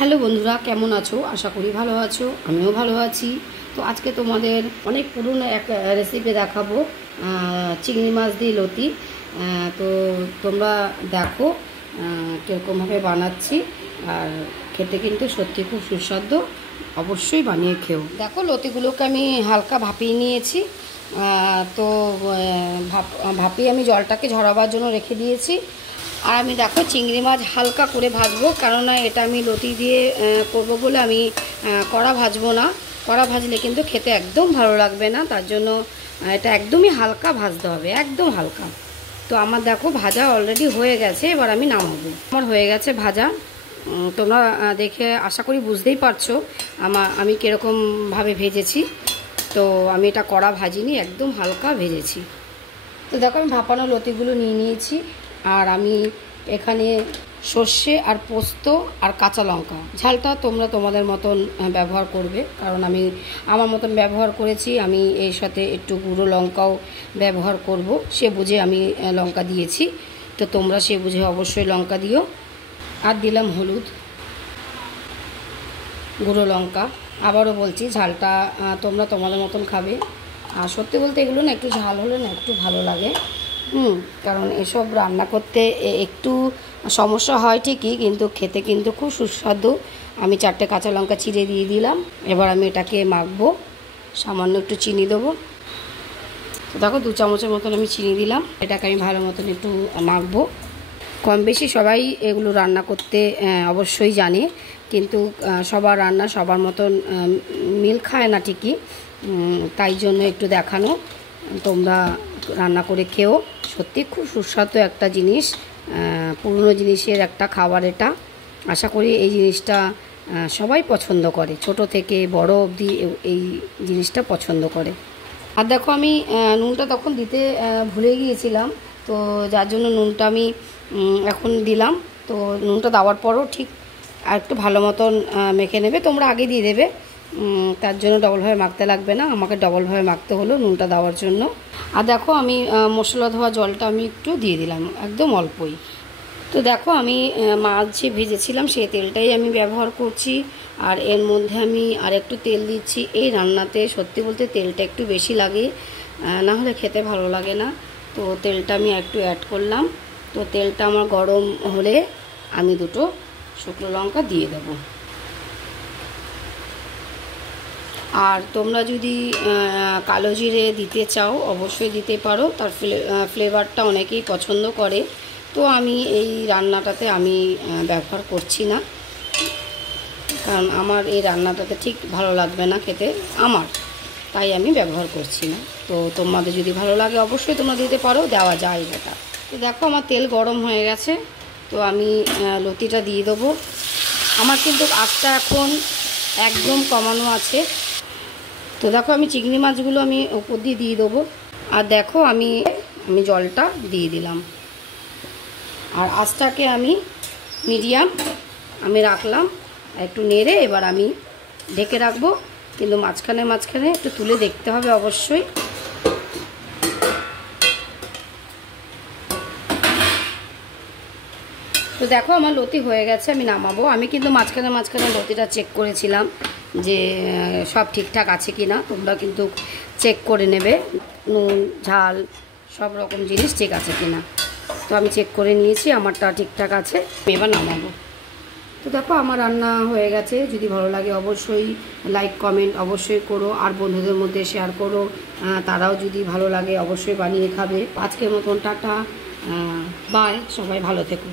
Hello বন্ধুরা, কেমন আছো? আশা করি ভালো আছো। আমিও ভালো আছি। তো আজকে তোমাদের অনেক পুরনো এক রেসিপি দেখাবো, চিংড়ি মাছ দিয়ে লতি। তো তোমরা দেখো কীরকমভাবে বানাচ্ছি। আর খেতে কিন্তু সত্যি খুব সুস্বাদু, অবশ্যই বানিয়ে খেও। দেখো, লতিগুলোকে আমি হালকা ভাপিয়ে নিয়েছি। তো ভাপিয়ে আমি জলটাকে ঝরাবার জন্য রেখে দিয়েছি। আর আমি দেখো চিংড়ি মাছ হালকা করে ভাজবো, কেননা এটা আমি লতি দিয়ে করব বলে আমি কড়া ভাজবো না। কড়া ভাজলে কিন্তু খেতে একদম ভালো লাগবে না, তার জন্য এটা একদমই হালকা ভাজতে হবে, একদম হালকা। তো আমার দেখো ভাজা অলরেডি হয়ে গেছে, এবার আমি নামাবো। আমার হয়ে গেছে ভাজা। তোমরা দেখে আশা করি বুঝতেই পারছো আমি কীরকমভাবে ভেজেছি। তো আমি এটা কড়া ভাজিনি, একদম হালকা ভেজেছি। তো দেখো আমি ভাপানো লতিগুলো নিয়ে নিয়েছি। আর আমি এখানে সর্ষে আর পোস্ত আর কাঁচা লঙ্কা, ঝালটা তোমরা তোমাদের মতন ব্যবহার করবে, কারণ আমি আমার মতন ব্যবহার করেছি। আমি এর সাথে একটু গুঁড়ো লঙ্কাও ব্যবহার করব, সে বুঝে আমি লঙ্কা দিয়েছি। তো তোমরা সে বুঝে অবশ্যই লঙ্কা দিও। আর দিলাম হলুদ, গুঁড়ো লঙ্কা। আবারও বলছি, ঝালটা তোমরা তোমাদের মতন খাবে। আর সত্যি বলতে এগুলো না একটু ঝাল হলে না একটু ভালো লাগে। কারণ এসব রান্না করতে একটু সমস্যা হয় ঠিকই, কিন্তু খেতে কিন্তু খুব সুস্বাদু। আমি 4টে কাঁচা লঙ্কা চিড়ে দিয়ে দিলাম। এবার আমি এটাকে মাখবো। সামান্য একটু চিনি দেবো। তো দেখো 2 চামচের মতন আমি চিনি দিলাম। এটাকে আমি ভালো মতন একটু মাখবো। কম বেশি সবাই এগুলো রান্না করতে অবশ্যই জানে, কিন্তু সবার রান্না সবার মতন মিল খায় না ঠিকই। তাই জন্য একটু দেখানো। তোমরা রান্না করে খেও, সত্যি খুব সুস্বাদু একটা জিনিস, পুরনো জিনিসের একটা খাবার এটা। আশা করি এই জিনিসটা সবাই পছন্দ করে, ছোট থেকে বড় অবধি এই জিনিসটা পছন্দ করে। আর দেখো আমি নুনটা তখন দিতে ভুলে গিয়েছিলাম, তো যার জন্য নুনটা আমি এখন দিলাম। তো নুনটা দেওয়ার পরও ঠিক আর একটু ভালো মতন মেখে নেবে। তোমরা আগে দিয়ে দেবে, তার জন্য ডবলভাবে মাখতে লাগবে না, আমাকে ডবলভাবে মাখতে হলো নুনটা দেওয়ার জন্য। আর দেখো আমি মশলা ধোয়া জলটা আমি একটু দিয়ে দিলাম, একদম অল্পই। তো দেখো আমি মাছ যে ভেজেছিলাম সেই তেলটাই আমি ব্যবহার করছি। আর এর মধ্যে আমি আর একটু তেল দিচ্ছি। এই রান্নাতে সত্যি বলতে তেলটা একটু বেশি লাগে, না হলে খেতে ভালো লাগে না। তো তেলটা আমি একটু অ্যাড করলাম। তো তেলটা আমার গরম হলে আমি 2টো শুকনো লঙ্কা দিয়ে দেবো। আর তোমরা যদি কালো জিরে দিতে চাও অবশ্যই দিতে পারো, তার ফ্লেভারটা অনেকেই পছন্দ করে। তো আমি এই রান্নাটাতে আমি ব্যবহার করছি না, কারণ আমার এই রান্নাটাতে ঠিক ভালো লাগবে না খেতে আমার, তাই আমি ব্যবহার করছি না। তো তোমাদের যদি ভালো লাগে অবশ্যই তোমরা দিতে পারো, দেওয়া যায় এটা। তো দেখো আমার তেল গরম হয়ে গেছে। তো আমি লতিটা দিয়ে দেবো। আমার কিন্তু আঁচটা এখন একদম কমানো আছে। তো দেখো আমি চিংড়ি মাছগুলো আমি উপর দিয়ে দেবো। আর দেখো আমি জলটা দিয়ে দিলাম। আর আঁচটাকে আমি মিডিয়াম আমি রাখলাম। একটু নেড়ে এবার আমি ঢেকে রাখবো, কিন্তু মাঝখানে মাঝখানে একটু তুলে দেখতে হবে অবশ্যই। তো দেখো আমার লতি হয়ে গেছে, আমি নামাবো। আমি কিন্তু মাঝখানে মাঝখানে লতিটা চেক করেছিলাম যে সব ঠিকঠাক আছে কি না। তোমরা কিন্তু চেক করে নেবে, নুন ঝাল সব রকম জিনিস ঠিক আছে কি না। তো আমি চেক করে নিয়েছি, আমারটা ঠিকঠাক আছে। আমি এবার নামাবো। তো দেখো আমার রান্না হয়ে গেছে। যদি ভালো লাগে অবশ্যই লাইক কমেন্ট অবশ্যই করো, আর বন্ধুদের মধ্যে শেয়ার করো, তারাও যদি ভালো লাগে অবশ্যই বানিয়ে খাবে। আজকের মতন টাটা, বাই, সবাই ভালো থেকো।